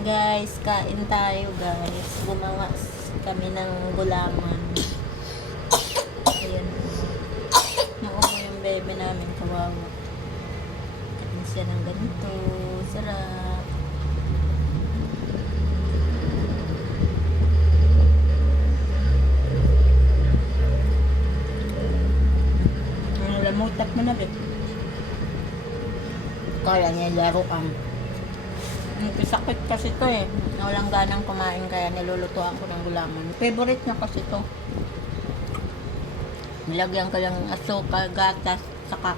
Guys, kain tayo guys. Gumawa kami ng gulaman. Ayan. Naumo yung bebe namin, kawawa. Kain siya ng ganito. Sarap. Lamutak mo na, bet. Kaya niya laruan. Sakit kasi to eh. Walang ganang kumain kaya nilulutuan ko ng gulaman. Favorite niya kasi to. Nilagyan ko yung asukal, gatas, saka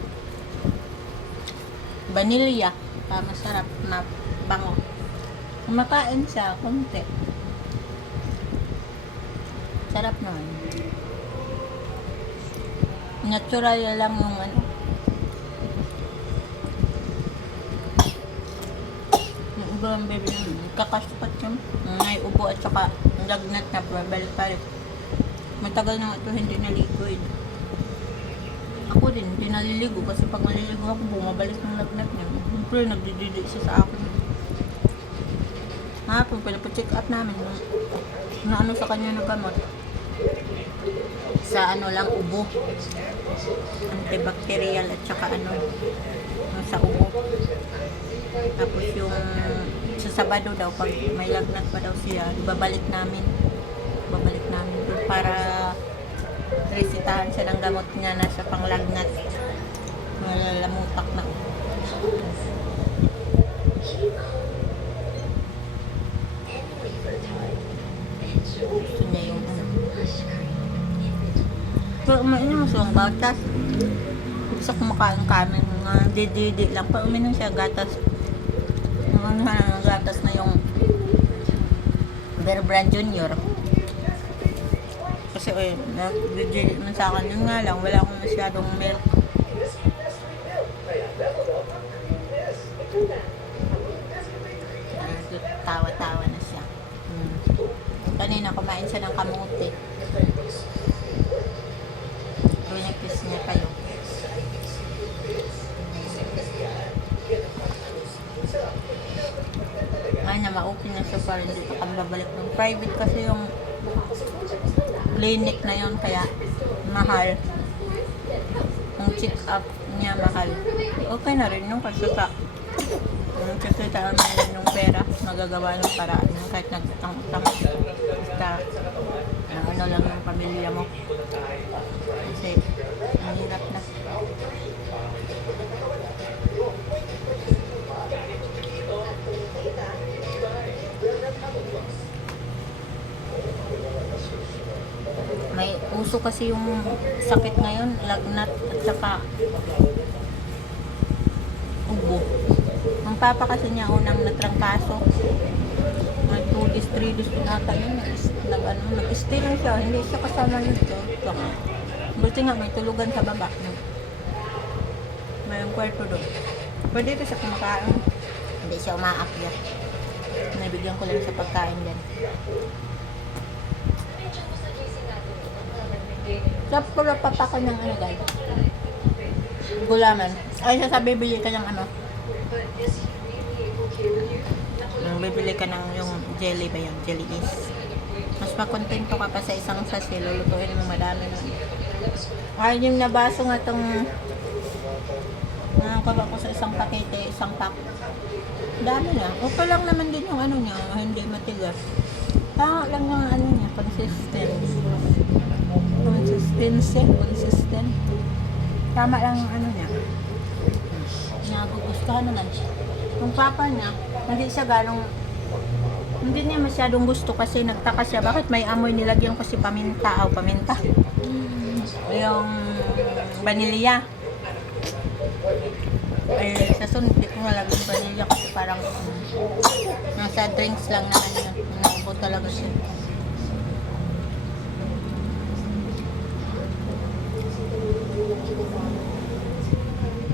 vanilya. Para masarap na bango. Kumakain siya, konti. Sarap naman. Natural lang yung ano. Ubo ang baby namin. Kakasukat yun. May ubo at saka lagnat na balik-balik. Matagal na ito hindi naligo eh. Ako din, hindi naliligo kasi pag maliligo ako, bumabalik ng lagnat niya. Siyempre, nagdididi siya sa akin. Hapon, pinapacheck up namin. Na ano sa kanya na gamot. Sa ano lang, ubo. Antibacterial at saka ano, sa ubo. Tapos yung sa Sabado daw, pag may lagnat pa daw siya, babalik namin doon para resitahan siya ng gamot niya na sa panglagnat. Malalamutak na. Gusto niya yung pero uminom siya ang gatas. Gusto kumakain kami ng didi lang. Pag uminom siya gatas, gatas na yung Bear Brand Junior. Kasi nag-didi man sa akin. Yun nga lang, wala akong masyadong milk. Tawa-tawa na siya. Kanina kumain siya ng kamuti. Kiss niya kayo. Ay na, ma-okay na siya para hindi pa kami babalik ng private kasi yung clinic na yon kaya mahal. Yung check up niya mahal. Okay na rin yung kasi kasi namin yung pera magagawa ng paraan kahit nagtang-tang basta ano lang yung pamilya mo kasi ang hirap na. May uso kasi yung sakit ngayon, lagnat at saka ubo. Ang papa kasi niya unang natrangkaso. May 2 days, 3 days nata yun. Nag-stay lang siya. Hindi siya kasama nito. Buti nga may tulugan sa baba. May kwarto doon. Pwede ito siya kumakain. Hindi siya umaakyat. Nabigyan ko lang sa pagkain din. Tapos pala papa ko ng ano guys. Gulaman. Ay, sasabi bili ka ng ano. Bibili ka ng yung jelly ba yun? Jelly is. Mas makontento ka pa sa isang sachet. Lulutuin mo madami na. Ay, yung nabaso nga itong nakakaba ko sa isang pakete, isang pack. Dami na. Okay lang naman din yung ano niya. Hindi matigas. Tama lang yung ano niya. Consistent. Tama lang yung ano niya. Nagugustuhan naman. Yung papa niya, hindi niya masyadong gusto kasi nagtaka siya. Bakit may amoy nilagyan kasi paminta. Yung vanilya. Ay, sa sunod, hindi ko nalagyan vanilya kasi parang nasa drinks lang naman yun. Naubo talaga siya.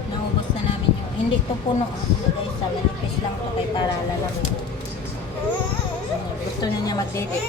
Naubos na namin yun. Hindi to puno. Guys, sa manipis lang to kay para lalaki. Gusto na niya magdidip.